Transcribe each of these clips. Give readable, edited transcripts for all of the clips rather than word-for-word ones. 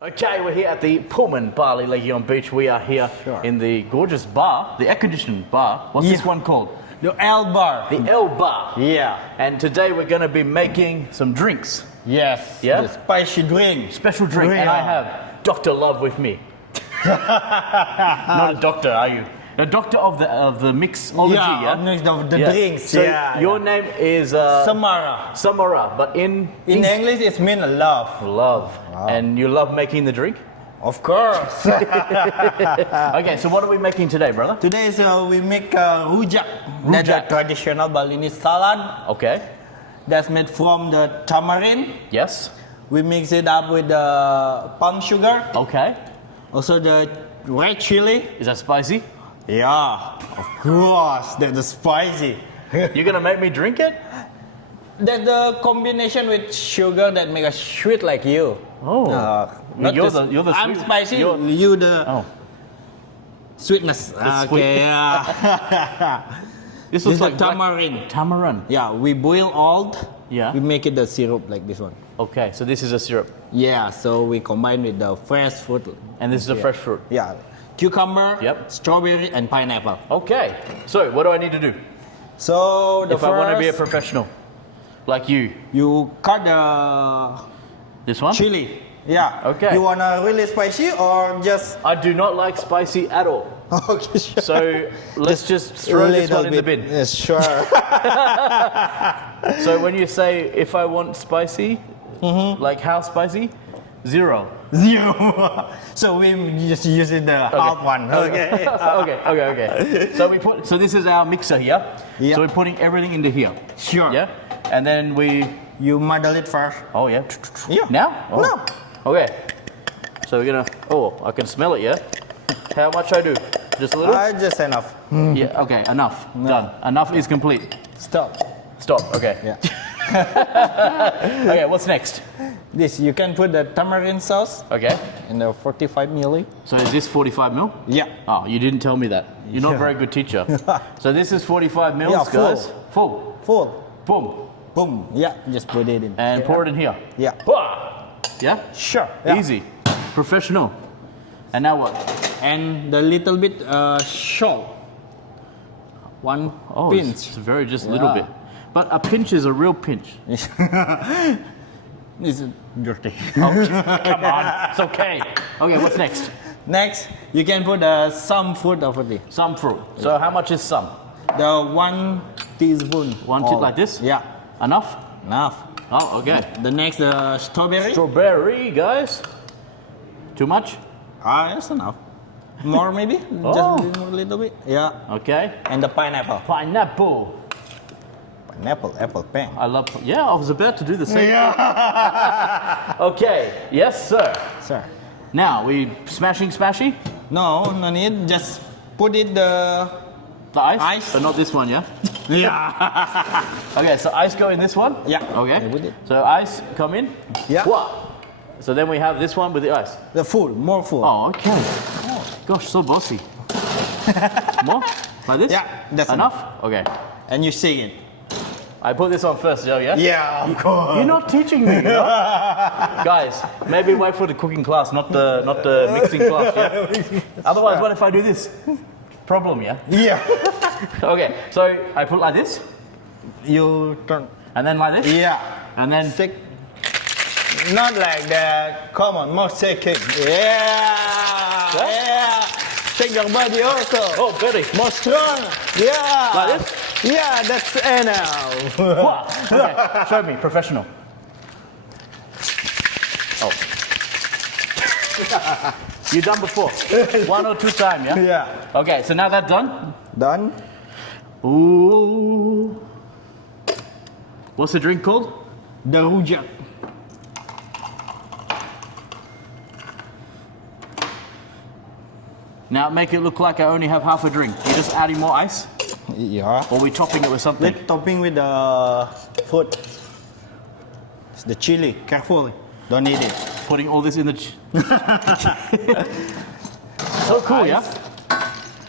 Okay, we're here at the Pullman Bali Legian beach. We are here in the gorgeous bar, the air-conditioned bar. What's this one called? The L bar. The L bar. Yeah. And today we're going to be making some drinks. Yes. Yeah? The spicy drink. Special drink. And I have Dr. Love with me. Not a doctor, are you? The doctor of the mixology, Of the drinks. So your name is Samara. Samara, but in English it means love. Love. Wow. And you love making the drink? Of course. Okay, so what are we making today, brother? Today we make rujak. That's a traditional Balinese salad. Okay. That's made from the tamarind. Yes. We mix it up with the palm sugar. Okay. Also the red chili. Is that spicy? Yeah, of course. That's spicy. You're gonna make me drink it? That's the combination with sugar that make us sweet like you. Oh, you're the sweet. I'm spicy. You the sweetness. The okay. This This looks like tamarind. Tamarind. Yeah, we boil all. Yeah. We make it the syrup like this one. Okay, so this is a syrup. Yeah, so we combine with the fresh fruit. And this is a fresh fruit. Yeah, cucumber, strawberry, and pineapple. Okay, so what do I need to do? So if I want to be a professional, like you cut the this one chili. Yeah. Okay. You wanna really spicy or just? I do not like spicy at all. Okay, sure. So let's just throw this one in the bin. Yes, sure. So when you say if I want spicy, like how spicy? 0. So we just use it the half one. Okay. Okay. So this is our mixer here. Yep. So we're putting everything into here. Sure. Yeah. And then you muddle it first. Oh yeah. Yeah. Now? Oh. No. Okay. So we're gonna. Oh, I can smell it. Yeah. How much I do? Just a little. Just enough. Yeah. Okay. Enough. No. Done. Enough is complete. Stop. Okay. Yeah. Okay. What's next? This you can put the tamarind sauce. Okay. In the 45 milli. So is this 45 mil? Yeah. Oh, you didn't tell me that. You're not a very good teacher. So this is 45 mils, Yeah, guys. Full. Boom. Boom. Yeah. Just put it in. And pour it in here. Yeah. Yeah? Sure. Yeah. Easy. Professional. And now what? And the little bit salt. One pinch. It's very just little bit. But a pinch is a real pinch. It's dirty. Oh, come on. It's okay. Okay, what's next? Next, you can put some fruit over there. Some fruit. So how much is some? The 1 teaspoon. One tip like this? Yeah. Enough? Enough. Oh, okay. The next, strawberry. Strawberry, guys. Too much? That's enough. More maybe? Just a little bit. Yeah. Okay. And the pineapple. Pineapple. Apple, pen. I love. Yeah, I was about to do the same. Yeah. Okay. Yes, sir. Sir. Now we smashy. No need. Just put it the ice. But not this one, yeah. Yeah. Okay, so ice go in this one. Yeah. Okay. Put it. So ice come in. Yeah. Wow. So then we have this one with the ice. The full, more full. Oh, okay. Oh, gosh, so bossy. More? Like this? Yeah, that's enough. Okay. And you shake it. I put this on first, Joe, yeah? Yeah, of course. You're not teaching me, you know? Guys, maybe wait for the cooking class, not the mixing class, yeah? Otherwise, what if I do this? Problem, yeah? Yeah. Okay, so I put like this. You turn. And then like this? Yeah. And then... Shake. Not like that. Come on, more shaking. Yeah. Yeah. Shake your body also. Oh, very. More strong. Yeah. Like this? Yeah, that's enough. Wow. Okay, show me, professional. Oh. You done before? 1 or 2 times, yeah? Yeah. Okay, so now that's done? Done. Ooh. What's the drink called? The rujak. Now make it look like I only have half a drink. You're just adding more ice? Yeah. Or are we topping it with something? Let's topping with the food. It's the chili. Careful. Don't eat it. Putting all this in the... So cool, yeah?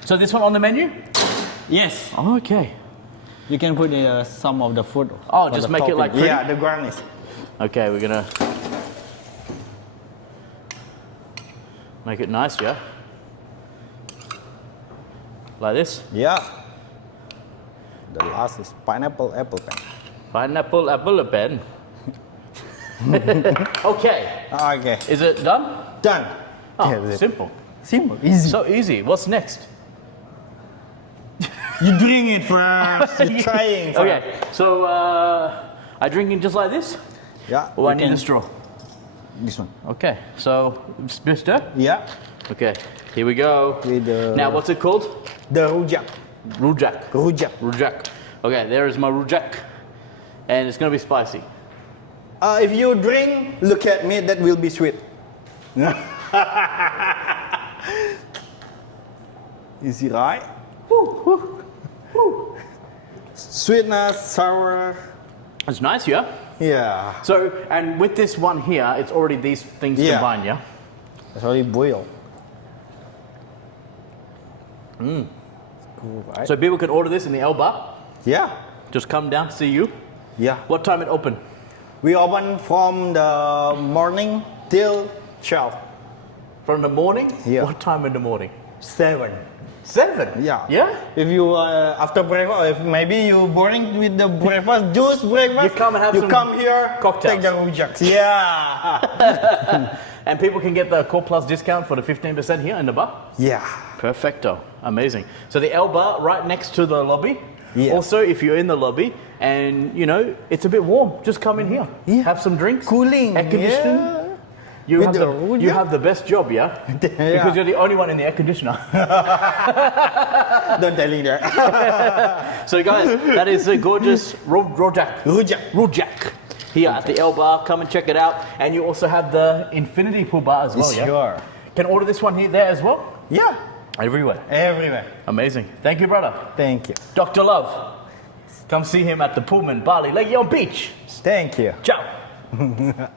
So this one on the menu? Yes. Oh, okay. You can put some of the food. Oh, just make it like pretty? Yeah, the garnish. Okay, we're gonna... Make it nice, yeah? Like this? Yeah. The last is pineapple apple pen. Pineapple apple pen. Okay. Okay. Is it done? Done. Oh, Yeah, simple. Simple. Easy. So easy. What's next? You drink it first. You're trying first. Okay, so I drink it just like this? Yeah. Or I you need can- a straw? This one. Okay, so stir? Yeah. Okay, here we go. With the- Now, what's it called? The rujak. Rujak. Rujak. Rujak. Okay, there is my rujak. And it's gonna be spicy. If you drink, look at me, that will be sweet. Is it right? Sweetness, sour. It's nice, yeah? Yeah. So, and with this one here, it's already these things Yeah. combined, yeah? It's already boiled. Cool, right? So people can order this in the L bar. Yeah. Just come down, see you. Yeah. What time it open? We open from the morning till 12. From the morning? Yeah. What time in the morning? 7. 7? Yeah. Yeah? If you after breakfast, if maybe you boring with the breakfast, juice breakfast, You come and have you some come here, cocktails. take the rujak. Yeah. And people can get the Core Plus discount for the 15% here in the bar? Yeah. Perfecto. Amazing. So the L bar right next to the lobby. Yeah. Also, if you're in the lobby and, you know, it's a bit warm, just come in here. Yeah. Have some drinks. Cooling. Air conditioning. Yeah. You With have, the the, rujak. you have the best job, yeah? Because you're the only one in the air conditioner. Don't tell me that. So guys, that is a gorgeous rojak. Rujak. Rujak. Here at the L bar, come and check it out. And you also have the infinity pool bar as well, yeah? Sure. Can order this one here, there as well? Yeah. Everywhere. Everywhere. Amazing. Thank you, brother. Thank you. Dr. Love. Come see him at the Pullman Bali Legian Beach. Thank you. Ciao.